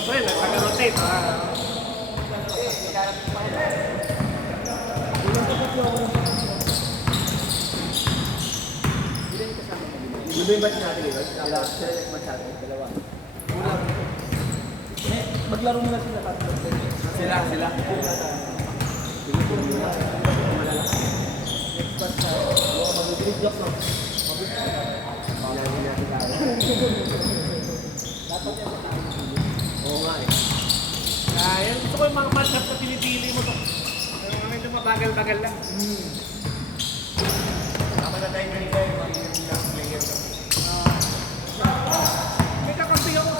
Pasok rin, nag-rotate. Iba yung batch natin ito? Dalawa. Select batch natin? Dalawa. Maglaro muna sila tatlo. Sila. Sige po muna. Next batch na. Mag-green block no? Pangalamin natin kaya. Dapat yan sa tayo. Oo nga eh. Kaya, gusto ko yung mga matchup na pinipili mo to. Medyo mabagal-bagal lang. Tama na tayo kanina yung mga player ko. May kakampi ako.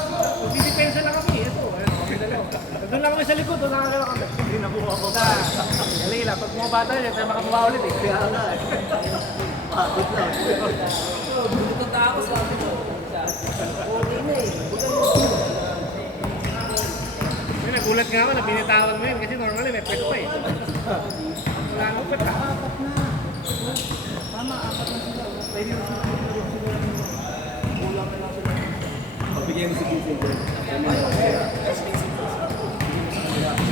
Didepensa lang kami. Ito, kami dalawa. Doon lang kami sa likod, doon lang kami. Hindi nabuha ko. Dali lang, pag mga bata yun, tayo makabuha ulit eh. Kaya nga eh. Pagod lang. Ito tao sabi ko. Okay na eh. May nagulat nga ako na binitawan mo yun kasi normally may pwede pa eh. Wala nang pwede pa. Tama, apat na sila. Pwede na sila. Kulang na lang sila. Pagbigyan mo si Kingston.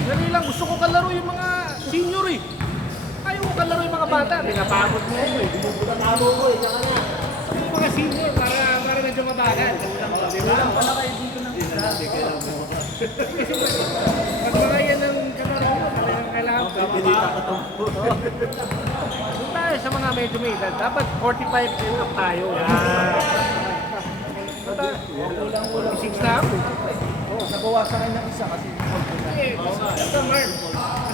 Dali lang, gusto ko kalaro yung mga senior eh. Ayaw ko kalaro yung mga bata. Pinapagod mo ako eh. Tabo ko eh. Tsaka na. Yung mga senior para medyo mabagal. Kulang pala kayo dito ng isa. Kasi pag mga yan ang kalaro mo, talagang kailangan ka. Doon tayo sa mga medyo may edad. Dapat 45 and up tayo. Kulang. 46 na ako. Nabawasan kayo ng isa kasi Eh,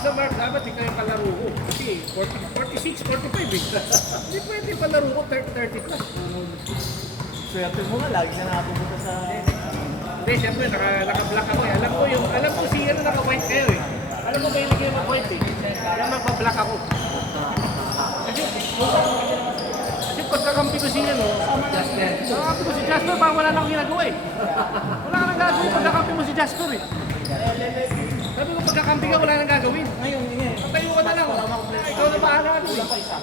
sa Mark, dapat ikaw yung palaro ko. Kasi 46, 45 eh. Hindi pwede palaro ko 30 plus. swerte mo nga. Lagi ka nakapunta sa... Hindi, siyempre, naka-black ako eh. Alam ko si ano naka-white kayo eh. Alam mo ba yung naging mag-white eh? Alam mo, pa-black ako. Kasi pagkakampi ko siya, no? Pagkakampi ko si Jasper, parang wala nang ginagawa eh. Wala nang gagawin pagkakampi mo si Jasper eh. Sabi ko, pagkakampi ka, wala nang gagawin. Ngayon, nga eh. Patayo ka na lang. Ikaw na bahala. Kulang pa isa.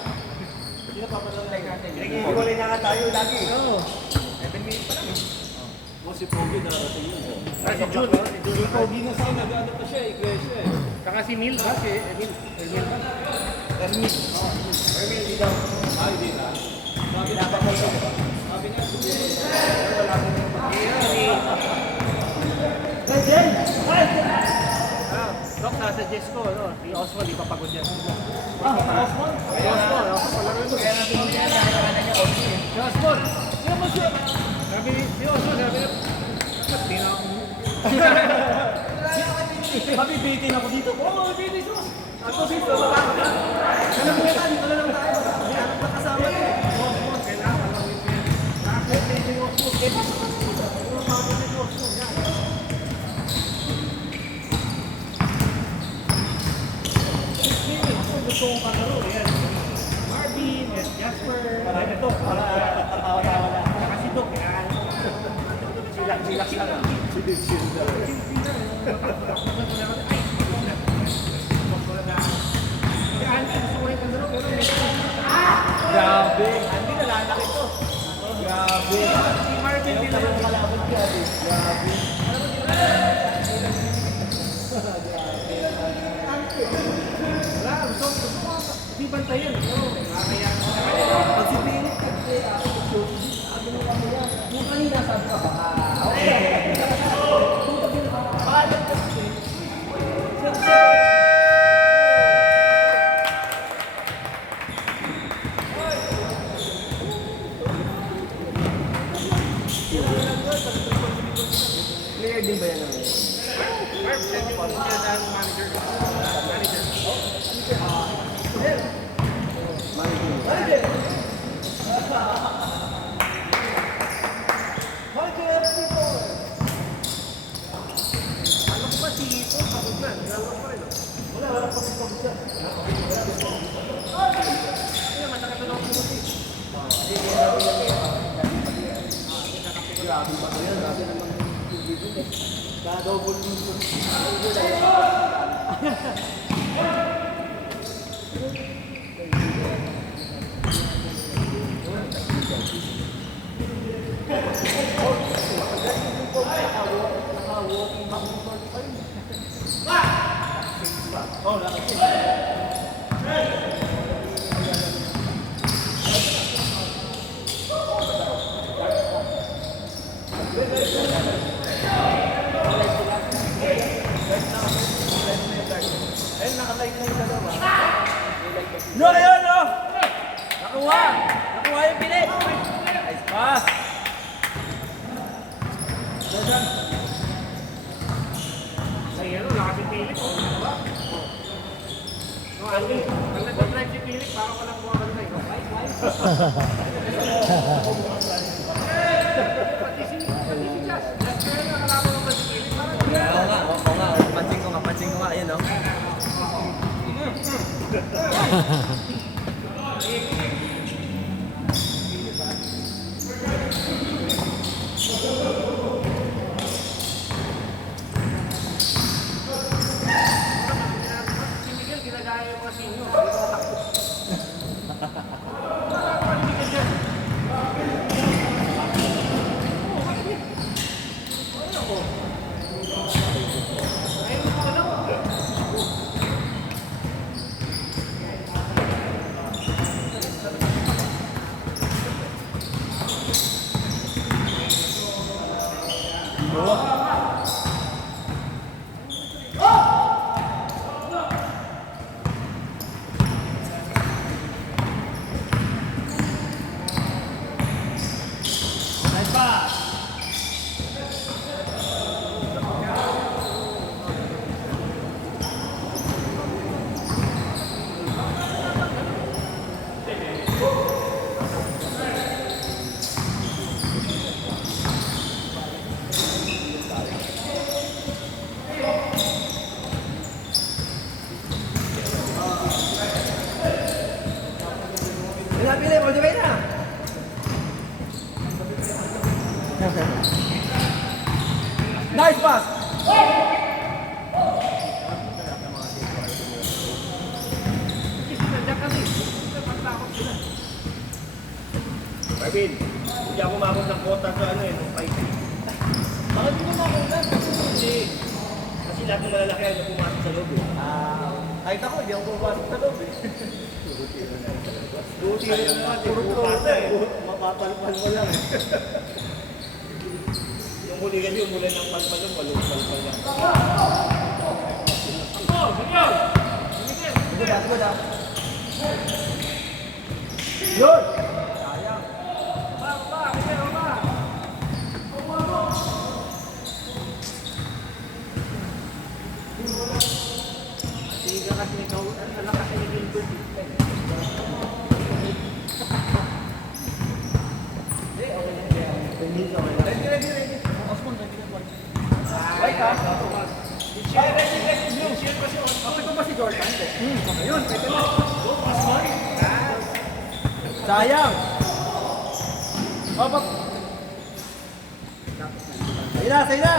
Hindi na papalalay natin. Naghihiwalay na nga tayo lagi. Oo. 7 minutes pa lang. Si Pogi darating yun. Si Jun, no? Si Jun. Pogi nga sa'yo, nag-ano pa siya, iglesia eh. Saka si Neil ba? Si Emil. Emil ba? Ermin. Ermin, hindi daw. Hindi na. Sabi na pa siya. Sabi niya, Dok, nasa Jesco, no? Si Oswald, di pa pagod yan. Osman? Si Oswald, Kaya natin niya, nakakana niya Ogi eh. Si Oswald! Sabi ni, si Oswald, sabi na, ba't di na ako? Sabi, bitin ako dito. Oo, bitin sus. Ako dito, babaka ka. Alam mo yan, dito na lang tayo. May anak na kasama niya. Kailangan lang yun yan. Nakakit na yung Osman. Eh, basta sa dito. Yung mga na yung Osman. Yan. Gusto kong kalaro, yan. Marvin, yes, Jasper, ito, para Tawa-tawa lang. saka si Doc, yan. Silak lang. Grabe. Hindi nalalaki to. Grabe. Si Marvin Ayaw din tayo naman. kalabot ka. Grabe. Wala, gusto ko di bantayan. Pero nakakaya ko sa kanila. Pag si Philip, kasi ano mo kami yan. Yung kanina sabi ka, okay. Kung pag yun, paalam kasi. Siyempre, Player din ba yan naman? Marv, yan yung ang manager. Manager. Ano ko ba si Ito? Pagod na. Naglalaro pa rin. wala pa si Pagod siya. Kaya masakit na ako pumunti. Grabe ba ito yan? Grabe naman yung dito eh. Double minute. walking back ng 45. Oh, laki. Ayun, nakalight na yung dalawa. No, ayun, no! Nakuha! Nakuha yung pilit! Nice pass! Sa yelo, lakas si Philip. Oh, diba? No, Andy, pag nag-drive si Philip, parang walang buwan na yun. Pati si Jazz. Jasper na nakalaman mo ba si Philip? Parang Oo nga. Pansin ko nga, ayun, no? si Miguel, ginagaya yung mga sinyo. Wala ni Miguel dyan. Ayun mo alam. Wala, pili, motivate na! Nice pass! Kasi sinadya kami. Pagtakot sila. Marvin, hindi ako umabot ng kota sa ano eh, nung 5. Bakit di mo makuha? Kasi lahat ng malalaki ay pumasok sa loob eh. Kahit ako, hindi ako pumapasok sa loob eh. Duty rin naman, puro pasa eh. Mapapalpal mo lang eh. Yung huli kasi umulan ng palpal yung walong palpal lang. Ako, Miguel! Miguel! Good ah. Yun! Ba, Miguel, ba? Tiga kasi ikaw, alam kasi ni Gilbert. Ready. Osmond, ready. Right ha? Okay pa ba si Jordan? Ayun, pwede na. Sayang! Opak! Say na!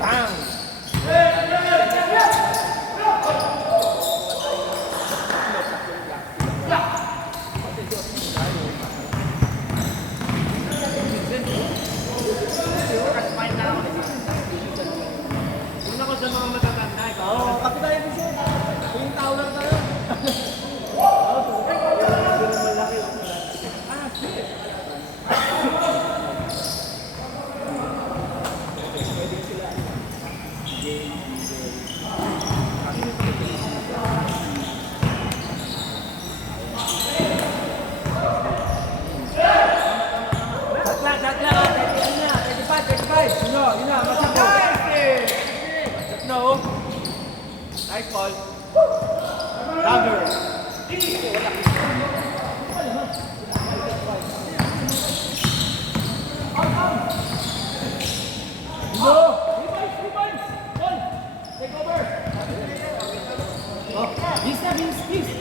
Bang! Una ko sa mga matatanda, ikaw. Oo, kapit tayo kasi. Yung tao lang tayo. Shot lang. 35. Yun na, masako. No. Nice ball. Dagger. No. Rebounds. Ball. Take over. Vince.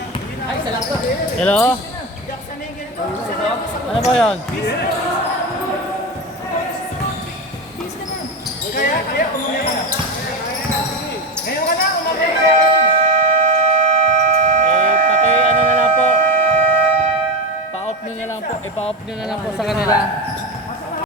Ay, salat ko. Hello? Ano ba yan? Kaya, umamaya ka na. Ngayon ka na, umamaya ka. Ano na lang po. Pa-off nyo na lang po. Ipa-off nyo na lang po sa kanila.